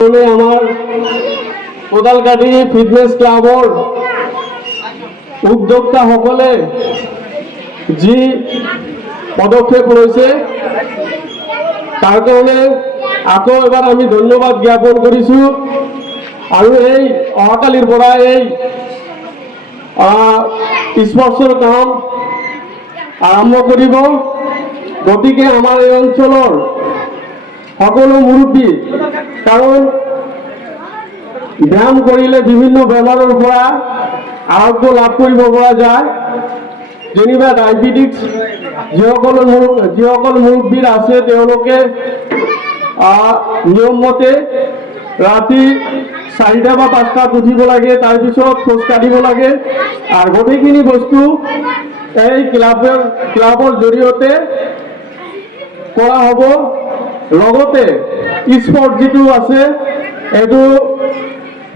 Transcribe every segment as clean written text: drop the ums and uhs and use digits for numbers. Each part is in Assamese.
আমাৰ কোদালকাটি ফিটনেস ক্লাবৰ উদ্যোক্তা সকলে যি পদক্ষেপ লৈছে তাৰ কাৰণে আকৌ এবাৰ আমি ধন্যবাদ জ্ঞাপন কৰিছোঁ। আৰু এই অহাকালিৰ পৰা এই স্পৰ্টছৰ কাম আৰম্ভ কৰিব। গতিকে আমাৰ এই অঞ্চলৰ সকলো মুৰব্বী, কাৰণ ব্যায়াম কৰিলে বিভিন্ন বেমাৰৰ পৰা আৰোগ্য লাভ কৰিব পৰা যায়। যেনিবা ডায়েবেটিক্স যিসকল মুৰব্বীৰ আছে তেওঁলোকে নিয়মমতে ৰাতি 4টা বা 5টাত উঠিব লাগে, তাৰপিছত খোজ কাঢ়িব লাগে। আৰু গোটেইখিনি বস্তু এই ক্লাবৰ জৰিয়তে কৰা হ'ব। লগতে স্পৰ্ট যিটো আছে এইটো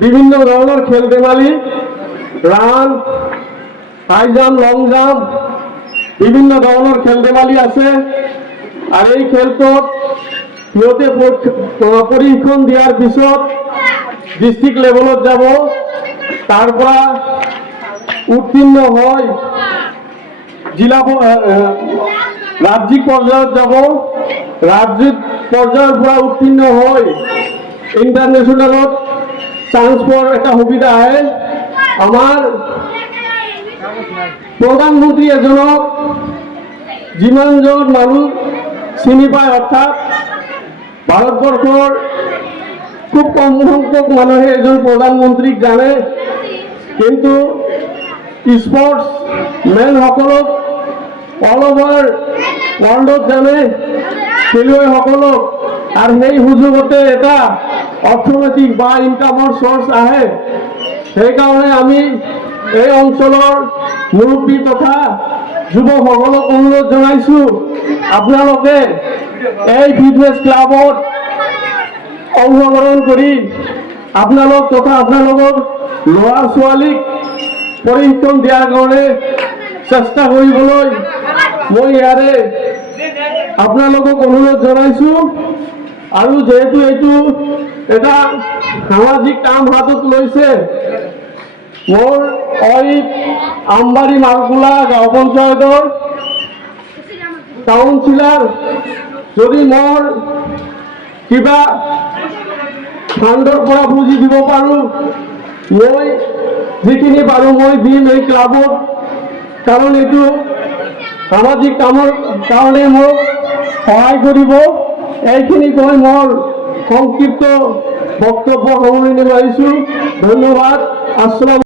বিভিন্ন ধৰণৰ খেল ধেমালি, ৰান, হাই জাম্প, লং জাম্প, বিভিন্ন ধৰণৰ খেল ধেমালি আছে। আৰু এই খেলটোত সিহঁতে প্ৰশিক্ষণ দিয়াৰ পিছত ডিষ্ট্ৰিক্ট লেভেলত যাব, তাৰ পৰা উত্তীৰ্ণ হয় জিলা ৰাজ্যিক পৰ্যায়ত যাব, ৰাজ্যিক পৰ্যায়ৰ পৰা উত্তীৰ্ণ হৈ ইণ্টাৰনেশ্যনেলত চান্স পোৱাৰ এটা সুবিধা আহে। আমাৰ প্ৰধানমন্ত্ৰী এজনক যিমানজন মানুহ চিনি পায়, অৰ্থাৎ ভাৰতবৰ্ষৰ খুব কম সংখ্যক মানুহে এজন প্ৰধানমন্ত্ৰীক জানে, কিন্তু স্পৰ্টছ মেনসকলক অল অভাৰ ৱৰ্ল্ডত জানে, খেলুৱৈসকলক। আৰু সেই সুযোগতে এটা অৰ্থনৈতিক বা ইনকামৰ চ'ৰ্চ আহে। সেইকাৰণে আমি এই অঞ্চলৰ মুৰব্বী তথা যুৱকসকলক অনুৰোধ জনাইছোঁ, আপোনালোকে এই ফিটনেছ ক্লাবত অংশগ্ৰহণ কৰি আপোনালোক তথা আপোনালোকৰ ল'ৰা ছোৱালীক প্ৰশিক্ষণ দিয়াৰ কাৰণে চেষ্টা কৰিবলৈ মই ইয়াৰে আপোনালোকক অনুৰোধ জনাইছোঁ। আৰু যেহেতু এইটো এটা সামাজিক কাম হাতত লৈছে, মোৰ আমবাৰী মাৰকুলা গাঁও পঞ্চায়তৰ কাউন্সিলাৰ যদি মোৰ কিবা ফাণ্ডৰ পৰা পুঁজি দিব পাৰোঁ, মই যিখিনি পাৰোঁ মই দিম এই ক্লাবত, কাৰণ এইটো সামাজিক কামৰ কাৰণে মোক সহায় কৰিব। এইখিনি কৈ মোৰ সংক্ষিপ্ত বক্তব্য সামৰণি মাৰিছোঁ। ধন্যবাদ। আসসালাম।